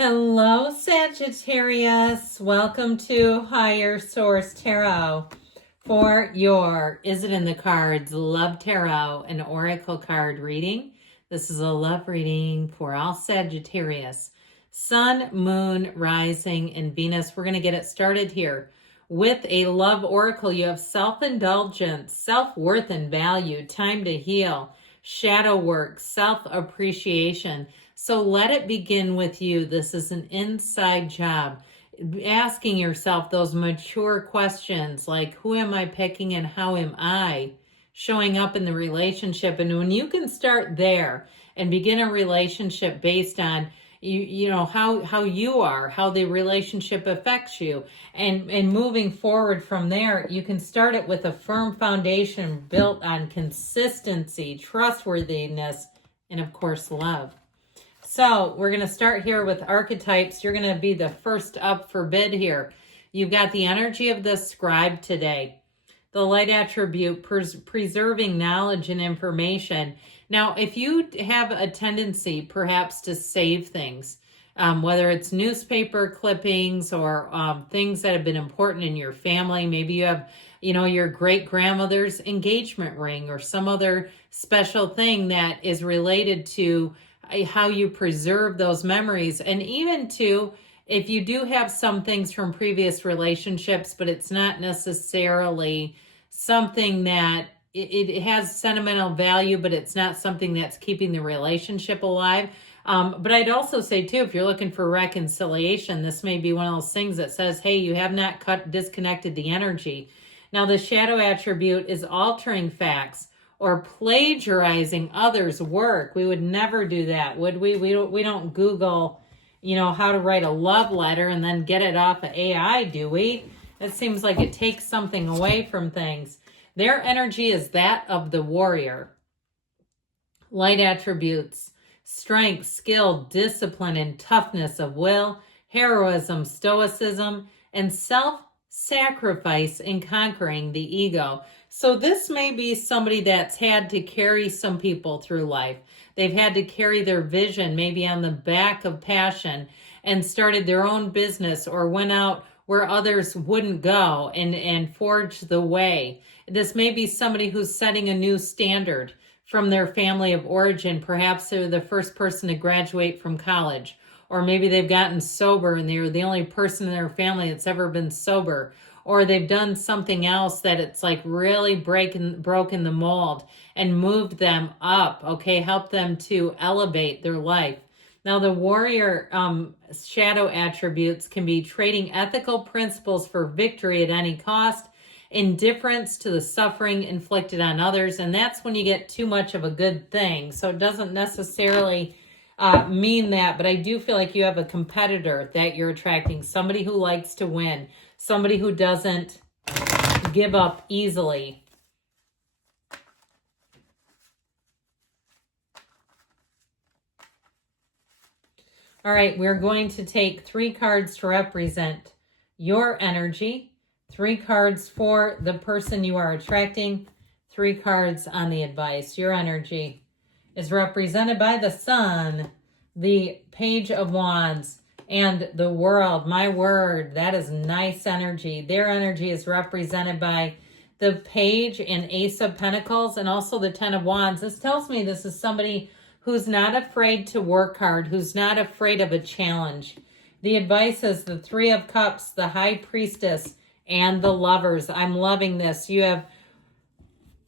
Hello, Sagittarius. Welcome to Higher Source Tarot for your Is It in the Cards Love Tarot and Oracle card reading. This is a love reading for all Sagittarius. Sun, Moon, Rising, and Venus. We're going to get it started here. With a love oracle, you have self-indulgence, self-worth and value, time to heal, shadow work, self-appreciation. So let it begin with you. This is an inside job. Asking yourself those mature questions like, who am I picking and how am I showing up in the relationship? And when you can start there and begin a relationship based on you know how you are, how the relationship affects you, and moving forward from there, you can start it with a firm foundation built on consistency, trustworthiness, and of course love. So we're going to start here with archetypes. You're going to be the first up for bid here. You've got the energy of the scribe today. The light attribute, preserving knowledge and information. Now, if you have a tendency perhaps to save things, whether it's newspaper clippings or things that have been important in your family, maybe you have, your great-grandmother's engagement ring or some other special thing that is related to how you preserve those memories. And even to, if you do have some things from previous relationships, but it's not necessarily something that it has sentimental value, but it's not something that's keeping the relationship alive. But I'd also say too, if you're looking for reconciliation, this may be one of those things that says, hey, you have not disconnected the energy. Now the shadow attribute is altering facts or plagiarizing others' work. We would never do that, would we? We don't Google, how to write a love letter and then get it off of AI, do we? It seems like it takes something away from things. Their energy is that of the warrior. Light attributes: strength, skill, discipline, and toughness of will, heroism, stoicism, and self-sacrifice in conquering the ego. So this may be somebody that's had to carry some people through life. They've had to carry their vision maybe on the back of passion and started their own business or went out where others wouldn't go and forged the way. This may be somebody who's setting a new standard from their family of origin. Perhaps they're the first person to graduate from college, or maybe they've gotten sober and they're the only person in their family that's ever been sober. Or they've done something else that it's like really broken the mold and moved them up, okay? Help them to elevate their life. Now the warrior shadow attributes can be trading ethical principles for victory at any cost, indifference to the suffering inflicted on others, and that's when you get too much of a good thing. So it doesn't necessarily mean that, but I do feel like you have a competitor that you're attracting, somebody who likes to win, somebody who doesn't give up easily. All right, we're going to take 3 cards to represent your energy, 3 cards for the person you are attracting, 3 cards on the advice. Your energy is represented by the Sun, the Page of Wands, and the World. My word, that is nice energy. Their energy is represented by the Page and Ace of Pentacles and also the 10 of Wands. This tells me this is somebody who's not afraid to work hard, who's not afraid of a challenge. The advice is the 3 of Cups, the High Priestess, and the Lovers. I'm loving this. You have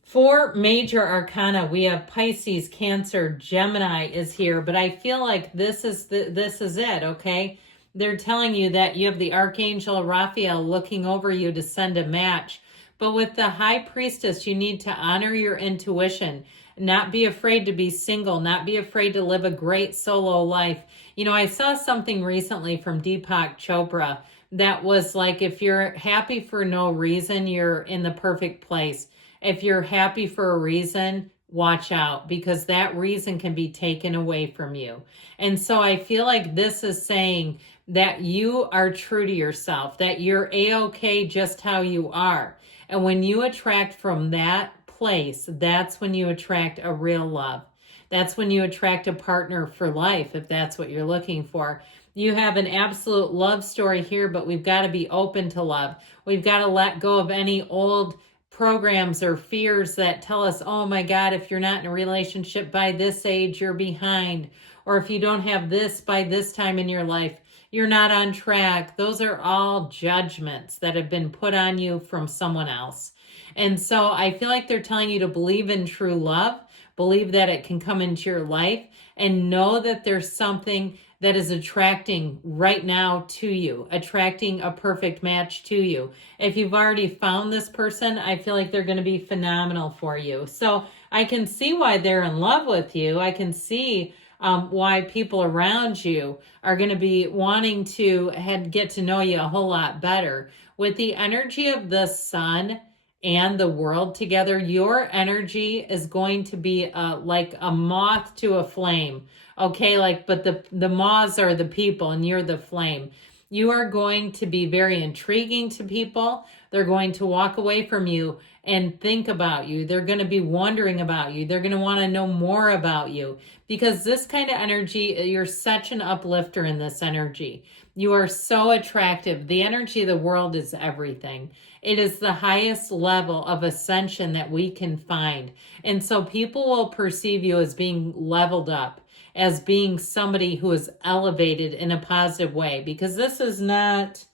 4 major arcana. We have Pisces, Cancer, Gemini is here, but I feel like this is it, okay? They're telling you that you have the Archangel Raphael looking over you to send a match. But with the High Priestess, you need to honor your intuition, not be afraid to be single, not be afraid to live a great solo life. I saw something recently from Deepak Chopra that was like, if you're happy for no reason, you're in the perfect place. If you're happy for a reason, watch out, because that reason can be taken away from you. And so I feel like this is saying that you are true to yourself, that you're A-okay just how you are. And when you attract from that place, that's when you attract a real love. That's when you attract a partner for life, if that's what you're looking for. You have an absolute love story here, but we've got to be open to love. We've got to let go of any old programs or fears that tell us, oh my God, if you're not in a relationship by this age, you're behind. Or if you don't have this by this time in your life, you're not on track. Those are all judgments that have been put on you from someone else. And so I feel like they're telling you to believe in true love, believe that it can come into your life, and know that there's something that is attracting right now to you, attracting a perfect match to you. If you've already found this person, I feel like they're going to be phenomenal for you. So I can see why they're in love with you. I can see why people around you are going to be wanting to get to know you a whole lot better. With the energy of the sun and the world together, your energy is going to be like a moth to a flame. Okay, but the moths are the people and you're the flame. You are going to be very intriguing to people. They're going to walk away from you and think about you. They're going to be wondering about you. They're going to want to know more about you, because this kind of energy, you're such an uplifter in this energy. You are so attractive. The energy of the world is everything. It is the highest level of ascension that we can find. And so people will perceive you as being leveled up, as being somebody who is elevated in a positive way, because this is not,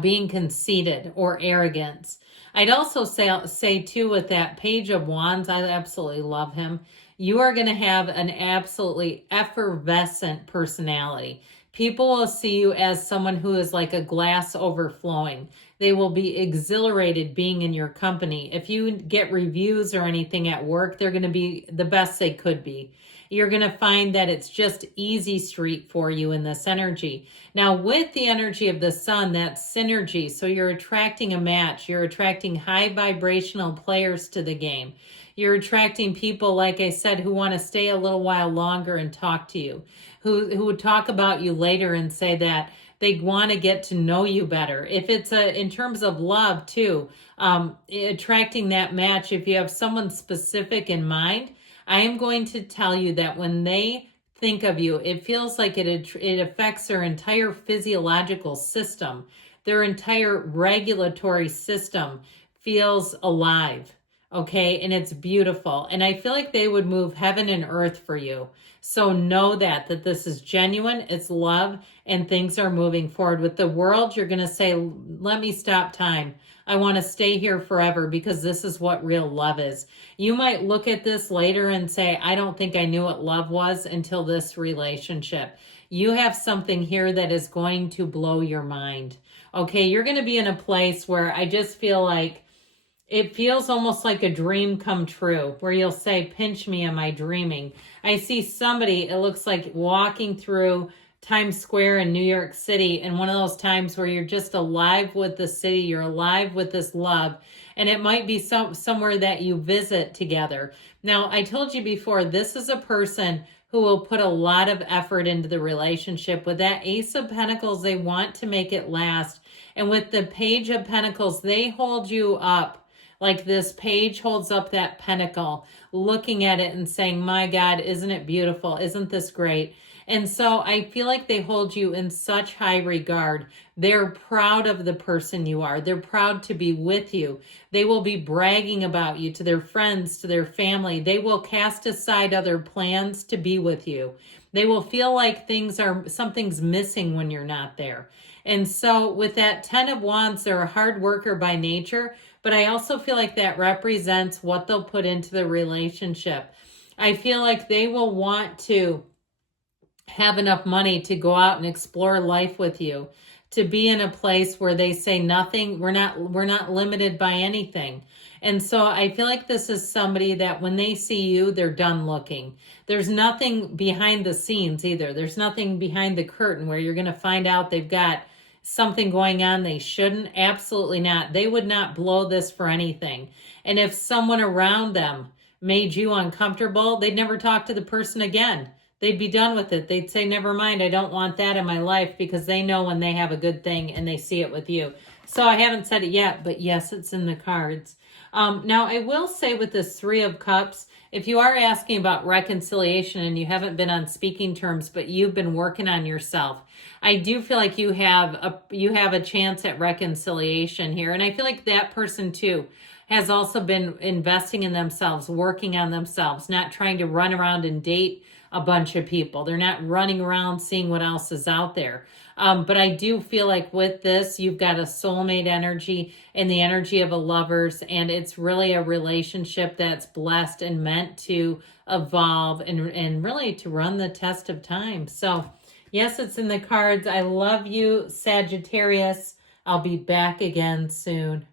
being conceited or arrogance. I'd also say too, with that Page of Wands, I absolutely love him. You are going to have an absolutely effervescent personality. People will see you as someone who is like a glass overflowing. They will be exhilarated being in your company. If you get reviews or anything at work, they're going to be the best they could be. You're going to find that it's just easy street for you in this energy. Now, with the energy of the sun, that's synergy. So you're attracting a match. You're attracting high vibrational players to the game. You're attracting people, like I said, who want to stay a little while longer and talk to you, who would talk about you later and say that they want to get to know you better. If it's in terms of love too, attracting that match, if you have someone specific in mind, I am going to tell you that when they think of you, it feels like it affects their entire physiological system. Their entire regulatory system feels alive, okay? And it's beautiful. And I feel like they would move heaven and earth for you. So know that this is genuine, it's love, and things are moving forward. With the world, you're going to say, let me stop time. I want to stay here forever, because this is what real love is. You might look at this later and say, I don't think I knew what love was until this relationship. You have something here that is going to blow your mind. Okay, you're going to be in a place where I just feel like it feels almost like a dream come true, where you'll say, pinch me, am I dreaming? I see somebody, it looks like walking through Times Square in New York City, and one of those times where you're just alive with the city, you're alive with this love, and it might be somewhere that you visit together. Now, I told you before, this is a person who will put a lot of effort into the relationship. With that Ace of Pentacles, they want to make it last. And with the Page of Pentacles, they hold you up. Like this page holds up that pentacle, looking at it and saying, my God, isn't it beautiful? Isn't this great? And so I feel like they hold you in such high regard. They're proud of the person you are. They're proud to be with you. They will be bragging about you to their friends, to their family. They will cast aside other plans to be with you. They will feel like something's missing when you're not there. And so with that 10 of Wands, they're a hard worker by nature, but I also feel like that represents what they'll put into the relationship. I feel like they will want to have enough money to go out and explore life with you, to be in a place where they say nothing, we're not limited by anything. And so I feel like this is somebody that when they see you, they're done looking. There's nothing behind the scenes either. There's nothing behind the curtain where you're going to find out they've got something going on they shouldn't. Absolutely not. They would not blow this for anything. And if someone around them made you uncomfortable, they'd never talk to the person again. They'd be done with it. They'd say, never mind, I don't want that in my life, because they know when they have a good thing and they see it with you. So I haven't said it yet, but yes, it's in the cards. Now, I will say with this 3 of Cups, if you are asking about reconciliation and you haven't been on speaking terms, but you've been working on yourself, I do feel like you have a chance at reconciliation here. And I feel like that person too has also been investing in themselves, working on themselves, not trying to run around and date a bunch of people. They're not running around seeing what else is out there. But I do feel like with this, you've got a soulmate energy and the energy of a lover's, and it's really a relationship that's blessed and meant to evolve and really to run the test of time. So yes, it's in the cards. I love you, Sagittarius. I'll be back again soon.